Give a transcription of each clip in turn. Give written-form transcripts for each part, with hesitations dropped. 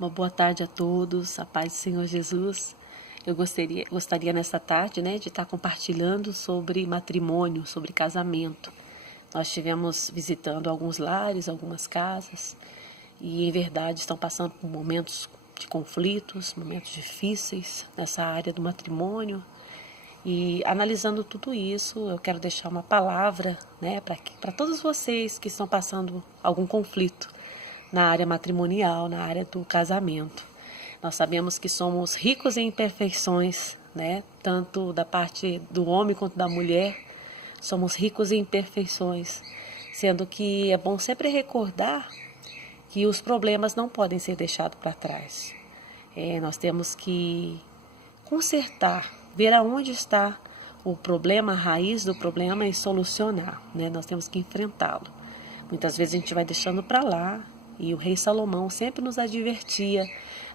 Uma boa tarde a todos, a paz do Senhor Jesus. Eu gostaria nessa tarde, de estar compartilhando sobre matrimônio, sobre casamento. Nós estivemos visitando alguns lares, algumas casas, e em verdade estão passando por momentos de conflitos, momentos difíceis nessa área do matrimônio. E analisando tudo isso, eu quero deixar uma palavra, para todos vocês que estão passando algum conflito na área matrimonial, na área do casamento. Nós sabemos que somos ricos em imperfeições, tanto da parte do homem quanto da mulher, somos ricos em imperfeições, sendo que é bom sempre recordar que os problemas não podem ser deixados para trás. Nós temos que consertar, ver aonde está o problema, a raiz do problema e solucionar, Nós temos que enfrentá-lo. Muitas vezes a gente vai deixando para lá, e o rei Salomão sempre nos advertia,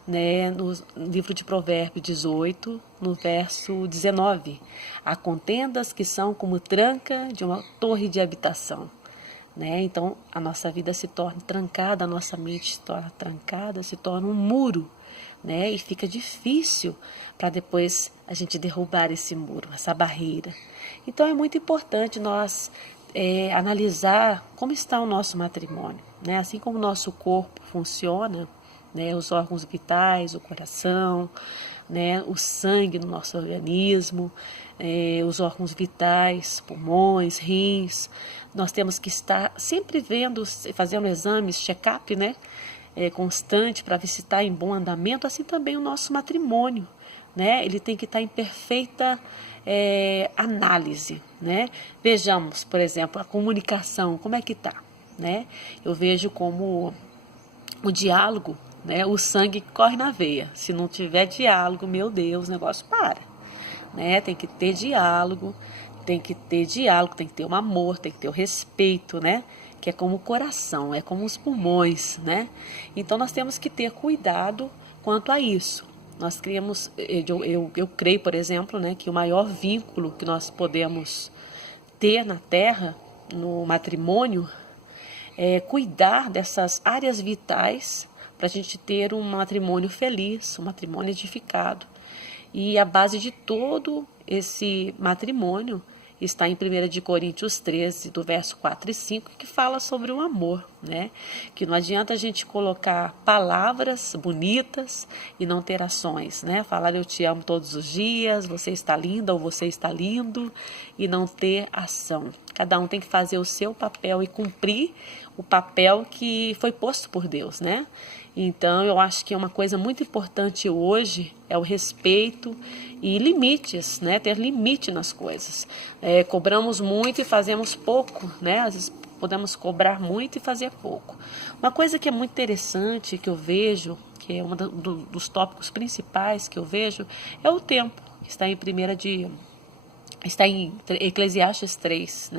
no livro de Provérbios 18, no verso 19. Há contendas que são como tranca de uma torre de habitação. Então, a nossa vida se torna trancada, a nossa mente se torna trancada, se torna um muro, e fica difícil para depois a gente derrubar esse muro, essa barreira. Então, é muito importante nós analisar como está o nosso matrimônio, assim como o nosso corpo funciona, os órgãos vitais, o coração, o sangue no nosso organismo, os órgãos vitais, pulmões, rins. Nós temos que estar sempre vendo, fazendo exames, check-up, constante para ver se está em bom andamento. Assim também o nosso matrimônio, ele tem que estar em perfeita análise, Vejamos, por exemplo, a comunicação, como é que está, Eu vejo como o diálogo, o sangue corre na veia. Se não tiver diálogo, meu Deus, o negócio para, Tem que ter diálogo, tem que ter um amor, tem que ter o respeito, Que é como o coração, é como os pulmões, Então nós temos que ter cuidado quanto a isso. Nós criamos, eu creio, por exemplo, que o maior vínculo que nós podemos ter na terra, no matrimônio, é cuidar dessas áreas vitais para a gente ter um matrimônio feliz, um matrimônio edificado. E a base de todo esse matrimônio está em 1 Coríntios 13, do verso 4 e 5, que fala sobre o amor, Que não adianta a gente colocar palavras bonitas e não ter ações, Falar eu te amo todos os dias, você está linda ou você está lindo, e não ter ação. Cada um tem que fazer o seu papel e cumprir o papel que foi posto por Deus, Então, eu acho que uma coisa muito importante hoje é o respeito e limites, Ter limite nas coisas. Cobramos muito e fazemos pouco, Às vezes podemos cobrar muito e fazer pouco. Uma coisa que é muito interessante, que eu vejo, que é um dos tópicos principais que eu vejo, é o tempo, que está em Eclesiastes 3,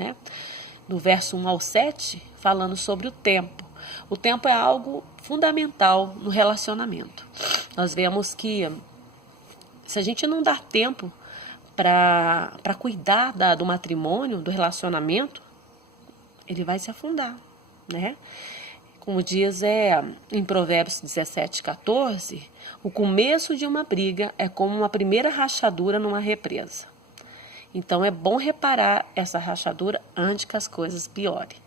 do verso 1 ao 7, falando sobre o tempo. O tempo é algo fundamental no relacionamento. Nós vemos que se a gente não dar tempo para cuidar do matrimônio, do relacionamento, ele vai se afundar, Como diz em Provérbios 17, 14, o começo de uma briga é como uma primeira rachadura numa represa. Então, é bom reparar essa rachadura antes que as coisas piorem,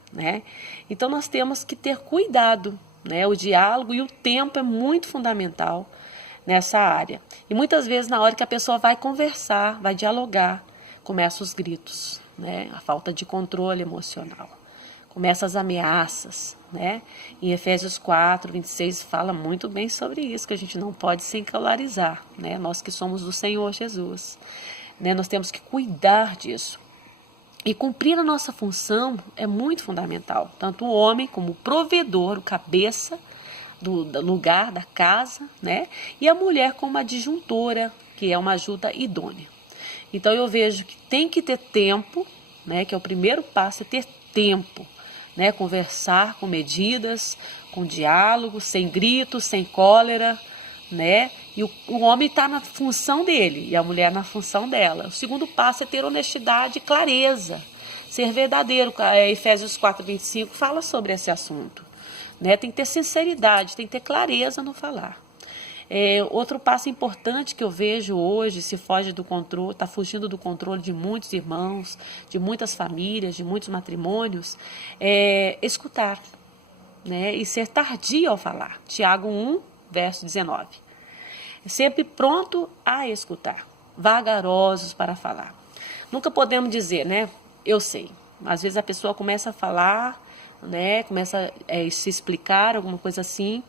Então, nós temos que ter cuidado, O diálogo e o tempo é muito fundamental nessa área. E muitas vezes, na hora que a pessoa vai conversar, vai dialogar, começam os gritos, A falta de controle emocional. Começam as ameaças, Em Efésios 4, 26 fala muito bem sobre isso, que a gente não pode se encolarizar, Nós que somos do Senhor Jesus. Nós temos que cuidar disso. E cumprir a nossa função é muito fundamental. Tanto o homem como o provedor, o cabeça do lugar, da casa, E a mulher como a disjuntora, que é uma ajuda idônea. Então eu vejo que tem que ter tempo, Que é o primeiro passo, é ter tempo, Conversar com medidas, com diálogo, sem gritos, sem cólera, E o homem está na função dele e a mulher na função dela. O segundo passo é ter honestidade e clareza, ser verdadeiro. Efésios 4, 25 fala sobre esse assunto. Tem que ter sinceridade, tem que ter clareza no falar. Outro passo importante que eu vejo hoje, se foge do controle, está fugindo do controle de muitos irmãos, de muitas famílias, de muitos matrimônios, é escutar, né? E ser tardio ao falar. Tiago 1, verso 19. Sempre pronto a escutar, vagarosos para falar. Nunca podemos dizer, né? Eu sei. Às vezes a pessoa começa a falar, né? Começa a se explicar, alguma coisa assim.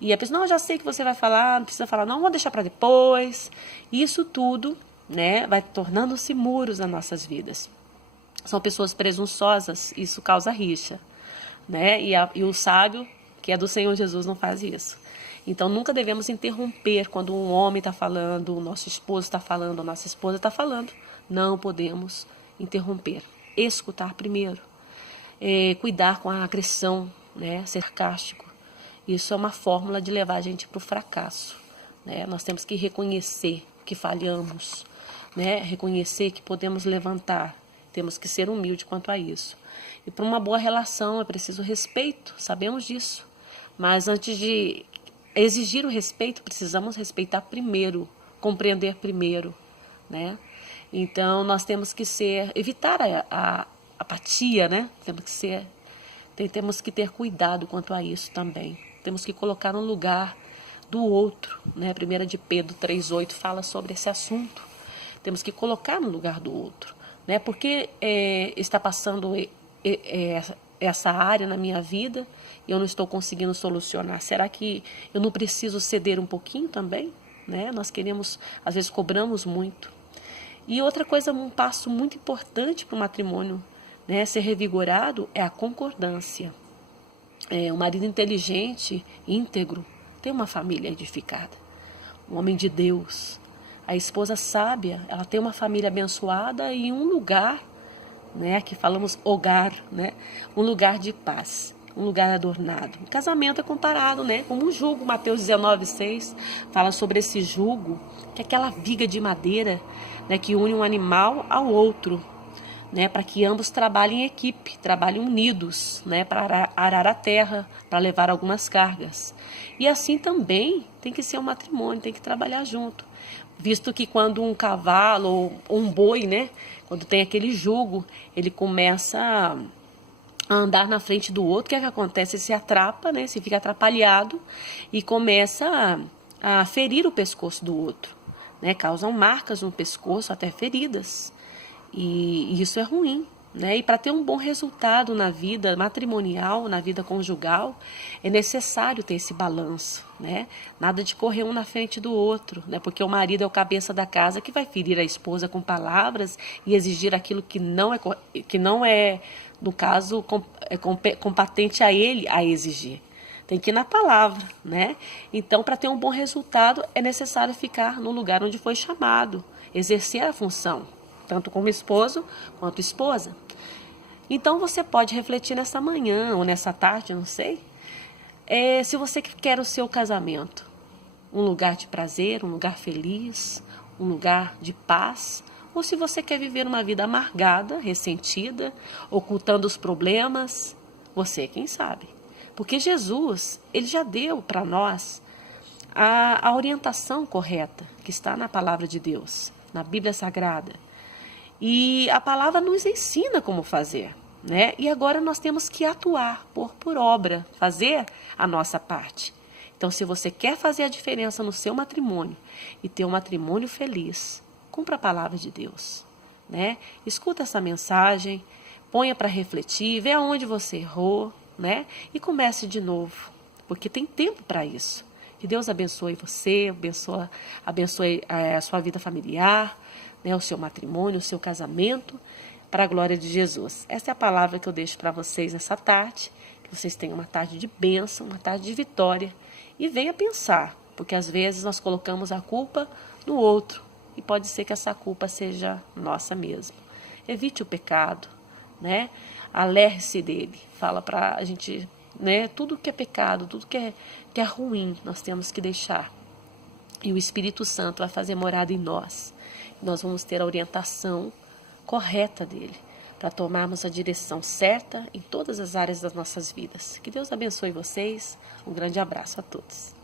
E a pessoa, não, eu já sei que você vai falar, não precisa falar, não, vou deixar para depois. Isso tudo, né? Vai tornando-se muros nas nossas vidas. São pessoas presunçosas, isso causa rixa, né? E o sábio, que é do Senhor Jesus, não faz isso. Então, nunca devemos interromper quando um homem está falando, o nosso esposo está falando, a nossa esposa está falando. Não podemos interromper. Escutar primeiro. Cuidar com a agressão, né? Ser cástico. Isso é uma fórmula de levar a gente para o fracasso, né? Nós temos que reconhecer que falhamos, né? Reconhecer que podemos levantar. Temos que ser humildes quanto a isso. E para uma boa relação é preciso respeito, sabemos disso. Mas antes de exigir o respeito, precisamos respeitar primeiro, compreender primeiro, né? Então, nós temos que evitar a apatia, né? Temos que ter cuidado quanto a isso também. Temos que colocar no lugar do outro, né? 1 de Pedro 3,8 fala sobre esse assunto. Temos que colocar no lugar do outro, né? Porque está passando essa área na minha vida e eu não estou conseguindo solucionar. Será que eu não preciso ceder um pouquinho também? Né? Nós queremos, às vezes cobramos muito. E outra coisa, um passo muito importante para o matrimônio, né, ser revigorado é a concordância. Um marido inteligente, íntegro, tem uma família edificada. Um homem de Deus. A esposa sábia, ela tem uma família abençoada e um lugar, né, que falamos hogar, né, um lugar de paz, um lugar adornado. O casamento é comparado, né, como um jugo. Mateus 19,6 fala sobre esse jugo, que é aquela viga de madeira, né, que une um animal ao outro, né, para que ambos trabalhem em equipe, trabalhem unidos, né, para arar a terra, para levar algumas cargas. E assim também tem que ser um matrimônio, tem que trabalhar junto. Visto que quando um cavalo ou um boi, né, quando tem aquele jugo, ele começa a andar na frente do outro, o que é que acontece? Ele se atrapa, né, se fica atrapalhado e começa a ferir o pescoço do outro, né, causam marcas no pescoço, até feridas. E isso é ruim, né? E para ter um bom resultado na vida matrimonial, na vida conjugal, é necessário ter esse balanço, né? Nada de correr um na frente do outro, né? Porque o marido é o cabeça da casa que vai ferir a esposa com palavras e exigir aquilo que não é no caso, competente a ele a exigir. Tem que ir na palavra, né? Então, para ter um bom resultado, é necessário ficar no lugar onde foi chamado, exercer a função, tanto como esposo quanto esposa. Então, você pode refletir nessa manhã ou nessa tarde, não sei, se você quer o seu casamento, um lugar de prazer, um lugar feliz, um lugar de paz, ou se você quer viver uma vida amargada, ressentida, ocultando os problemas, você quem sabe. Porque Jesus, ele já deu para nós a orientação correta, que está na palavra de Deus, na Bíblia Sagrada. E a palavra nos ensina como fazer, né? E agora nós temos que atuar, pôr por obra, fazer a nossa parte. Então, se você quer fazer a diferença no seu matrimônio e ter um matrimônio feliz, cumpra a palavra de Deus, né? Escuta essa mensagem, ponha para refletir, vê aonde você errou, né? E comece de novo, porque tem tempo para isso. Que Deus abençoe você, abençoe a sua vida familiar, né? O seu matrimônio, o seu casamento, para a glória de Jesus. Essa é a palavra que eu deixo para vocês nessa tarde. Que vocês tenham uma tarde de bênção, uma tarde de vitória. E venha pensar, porque às vezes nós colocamos a culpa no outro. E pode ser que essa culpa seja nossa mesmo. Evite o pecado, né? Alerce dele. Fala para a gente, né? Tudo que é pecado, tudo que é ruim, nós temos que deixar. E o Espírito Santo vai fazer morada em nós. Nós vamos ter a orientação correta dele, para tomarmos a direção certa em todas as áreas das nossas vidas. Que Deus abençoe vocês. Um grande abraço a todos.